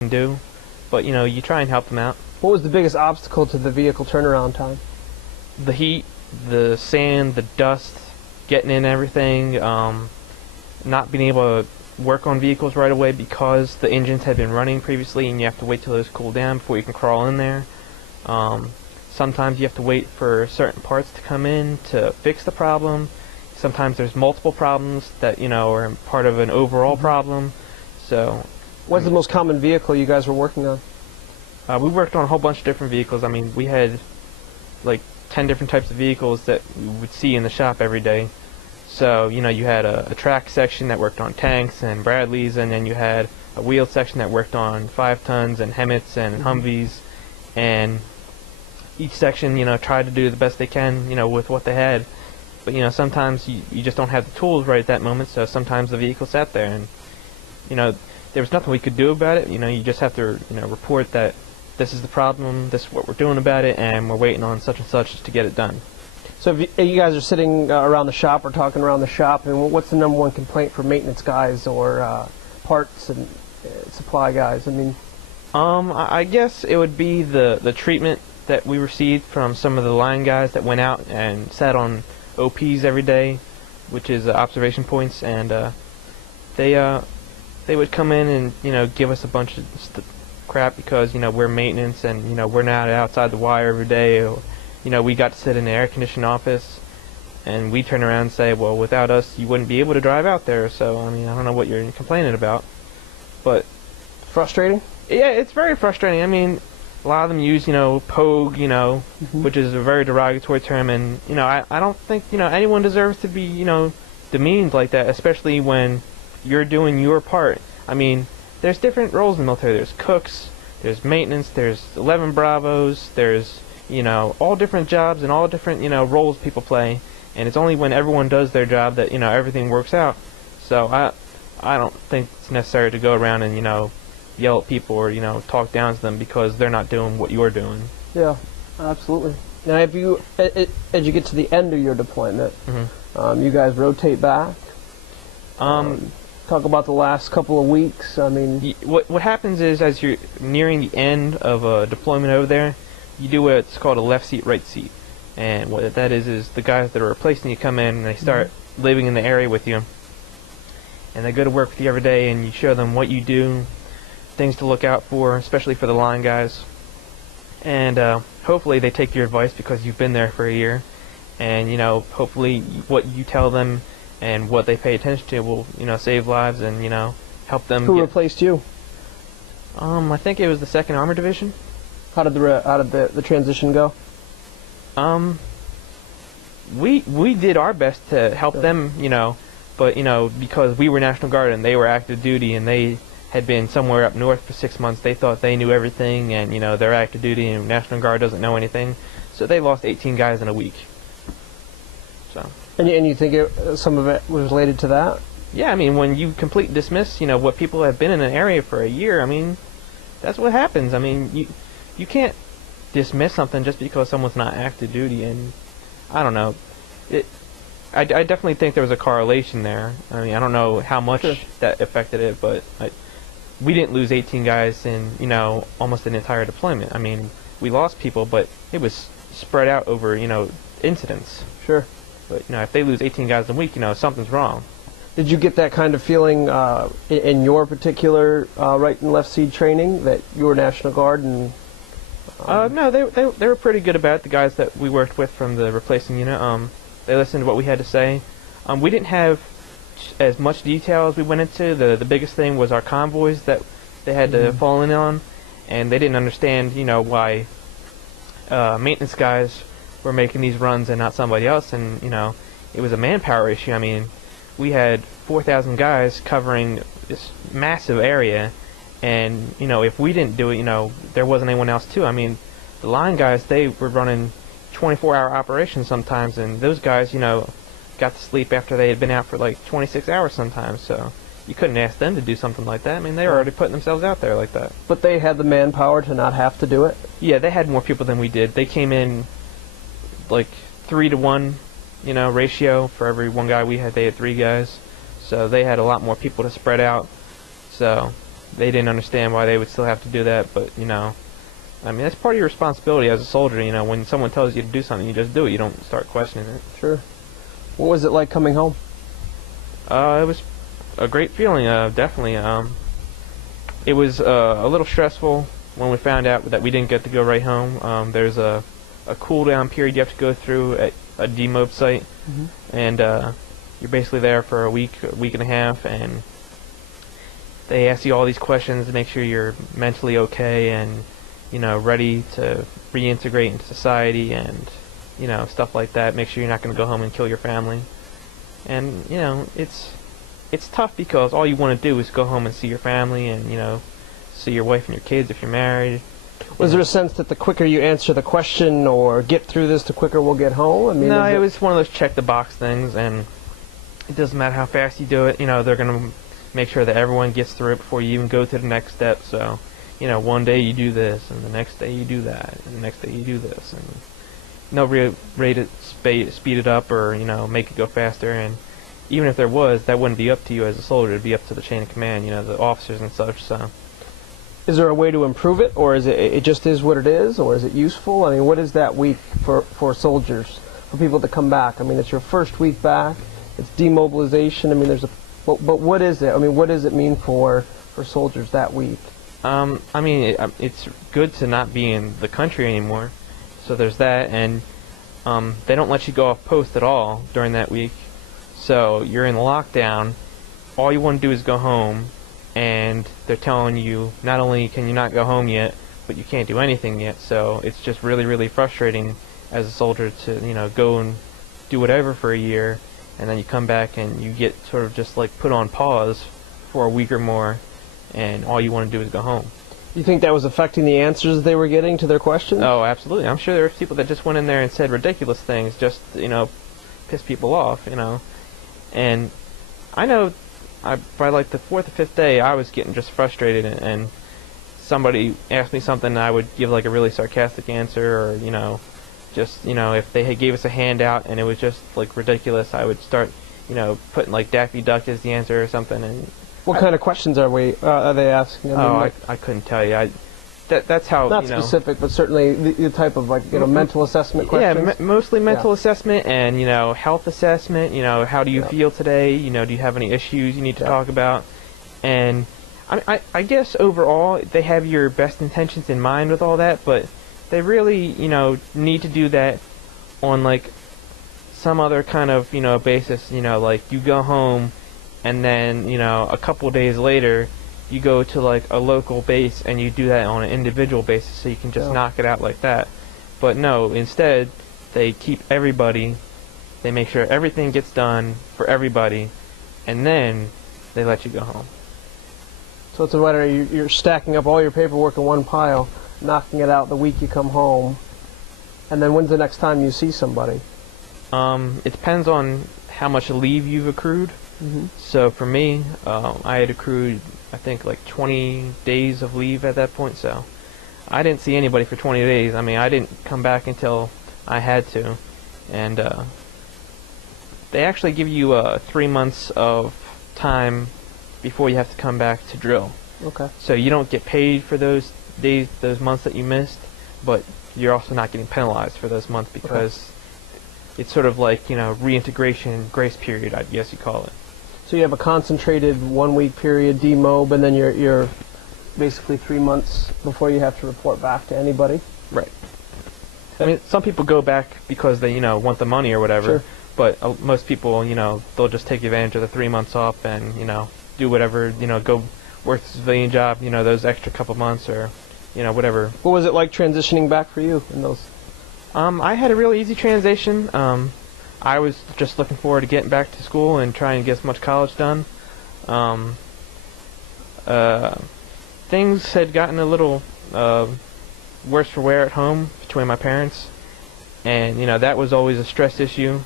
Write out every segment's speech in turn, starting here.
can do, but you try and help them out. What was the biggest obstacle to the vehicle turnaround time? The heat, the sand, the dust, getting in everything, not being able to work on vehicles right away because the engines had been running previously and you have to wait till those cool down before you can crawl in there. Sometimes you have to wait for certain parts to come in to fix the problem. Sometimes there's multiple problems that are part of an overall problem. So, what's the most common vehicle you guys were working on? We worked on a whole bunch of different vehicles. I mean, we had like 10 different types of vehicles that we would see in the shop every day. So, you had a track section that worked on tanks and Bradleys, and then you had a wheel section that worked on 5 tons and Hemmets and Humvees, and each section, tried to do the best they can, with what they had. But, sometimes you just don't have the tools right at that moment, so sometimes the vehicle sat there, and, there was nothing we could do about it. You just have to, report that this is the problem, this is what we're doing about it, and we're waiting on such and such to get it done. So if you guys are sitting around the shop or talking around the shop, and what's the number one complaint for maintenance guys or parts and supply guys? I mean, I guess it would be the treatment that we received from some of the line guys that went out and sat on OPs every day, which is observation points, and they would come in and give us a bunch of crap because we're maintenance and we're not outside the wire every day. Or, we got to sit in the air-conditioned office, and we turn around and say, well, without us, you wouldn't be able to drive out there. So, I mean, I don't know what you're complaining about. But frustrating? Yeah, it's very frustrating. I mean, a lot of them use, pogue, which is a very derogatory term, and, I don't think, anyone deserves to be, demeaned like that, especially when you're doing your part. I mean, there's different roles in the military. There's cooks, there's maintenance, there's 11 Bravos, there's all different jobs and all different, roles people play, and it's only when everyone does their job that, everything works out. So I don't think it's necessary to go around and, yell at people or, talk down to them because they're not doing what you're doing. Yeah, absolutely. Now, as you get to the end of your deployment, you guys rotate back. Talk about the last couple of weeks. I mean, what happens is as you're nearing the end of a deployment over there, you do what's called a left seat, right seat. And what that is the guys that are replacing you come in and they start living in the area with you. And they go to work with you every day and you show them what you do, things to look out for, especially for the line guys. And hopefully they take your advice because you've been there for a year. And, hopefully what you tell them and what they pay attention to will, save lives and, help them. Who replaced you? I think it was the 2nd Armored Division. How did the transition go? We did our best to help them, but because we were National Guard and they were active duty and they had been somewhere up north for 6 months, they thought they knew everything, and they're active duty and National Guard doesn't know anything, so they lost 18 guys in a week. So. And you think some of it was related to that? Yeah, I mean, when you complete dismiss, what people have been in an area for a year, I mean, that's what happens. I mean, you can't dismiss something just because someone's not active duty, and I don't know. I definitely think there was a correlation there. I mean, I don't know how much that affected it, but we didn't lose 18 guys in, almost an entire deployment. I mean, we lost people, but it was spread out over, incidents. Sure. But, if they lose 18 guys in a week, something's wrong. Did you get that kind of feeling in your particular right and left seat training that you were National Guard and... No, they were pretty good about it, the guys that we worked with from the replacing unit. They listened to what we had to say. We didn't have as much detail as we went into. The biggest thing was our convoys that they had to fall in on, and they didn't understand, why maintenance guys were making these runs and not somebody else, and, it was a manpower issue. I mean, we had 4,000 guys covering this massive area, and, if we didn't do it, there wasn't anyone else to. I mean, the line guys, they were running 24-hour operations sometimes, and those guys, got to sleep after they had been out for like 26 hours sometimes, so you couldn't ask them to do something like that. I mean, they were already putting themselves out there like that. But they had the manpower to not have to do it? Yeah, they had more people than we did. They came in like 3-to-1, ratio. For every one guy we had, they had 3 guys. So they had a lot more people to spread out. So they didn't understand why they would still have to do that, but, I mean, that's part of your responsibility as a soldier. When someone tells you to do something, you just do it. You don't start questioning it. Sure. What was it like coming home? It was a great feeling, definitely. It was a little stressful when we found out that we didn't get to go right home. There's a cool down period you have to go through at a demob site, and you're basically there for a week and a half, and they ask you all these questions to make sure you're mentally okay and ready to reintegrate into society and stuff like that. Make sure you're not going to go home and kill your family. And it's tough because all you want to do is go home and see your family and see your wife and your kids if you're married. Was there a sense that the quicker you answer the question or get through this, the quicker we'll get home? I mean, no, it was one of those check the box things, and it doesn't matter how fast you do it. They're going to make sure that everyone gets through it before you even go to the next step. So, one day you do this, and the next day you do that, and the next day you do this, and no real way to speed it up or make it go faster. And even if there was, that wouldn't be up to you as a soldier. It'd be up to the chain of command, the officers and such. So, is there a way to improve it, or is it just is what it is, or is it useful? I mean, what is that week for soldiers, for people to come back? I mean, it's your first week back. It's demobilization. I mean, but what is it? I mean, what does it mean for soldiers that week? I mean, it's good to not be in the country anymore. So there's that, and they don't let you go off post at all during that week. So you're in lockdown. All you want to do is go home, and they're telling you not only can you not go home yet, but you can't do anything yet. So it's just really, really frustrating as a soldier to go and do whatever for a year, and then you come back and you get sort of just like put on pause for a week or more, and all you want to do is go home. You think that was affecting the answers they were getting to their questions? Oh, absolutely. I'm sure there were people that just went in there and said ridiculous things just, piss people off, And I know by like the fourth or fifth day, I was getting just frustrated, and somebody asked me something, and I would give like a really sarcastic answer, or, just, if they gave us a handout and it was just like ridiculous, I would start, putting like Daffy Duck as the answer or something. And what kind of questions are they asking? I couldn't tell you. That's how, not specific, but certainly the type of mental assessment questions. Yeah, mostly mental assessment and health assessment. How do you feel today? Do you have any issues you need to talk about? And I guess overall they have your best intentions in mind with all that, but they really need to do that on like some other kind of basis. Like you go home, and then a couple days later you go to like a local base and you do that on an individual basis, so you can just knock it out like that. But no, instead they keep everybody, they make sure everything gets done for everybody, and then they let you go home. So it's a matter of you're stacking up all your paperwork in one pile, knocking it out the week you come home, and then when's the next time you see somebody? It depends on how much leave you've accrued. So for me, I had accrued, I think, like 20 days of leave at that point, so I didn't see anybody for 20 days. I mean, I didn't come back until I had to, and they actually give you 3 months of time before you have to come back to drill. Okay. So you don't get paid for those days, those months that you missed, but you're also not getting penalized for those months because it's sort of like, reintegration grace period, I guess you call it. So you have a concentrated 1 week period, demob, and then you're basically 3 months before you have to report back to anybody? Right. I mean, some people go back because they, want the money or whatever, sure. But most people, they'll just take advantage of the 3 months off and, do whatever, go work a civilian job, those extra couple months or, whatever. What was it like transitioning back for you in those? I had a really easy transition. I was just looking forward to getting back to school and trying to get as much college done. Things had gotten a little worse for wear at home between my parents, and that was always a stress issue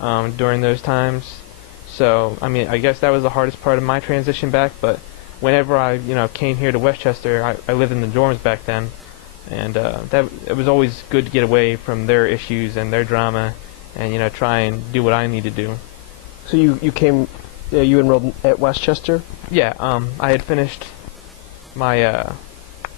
during those times. So I mean, I guess that was the hardest part of my transition back. But whenever I came here to Westchester, I lived in the dorms back then, and it was always good to get away from their issues and their drama, and try and do what I need to do. So you enrolled at Westchester? Yeah, I had finished my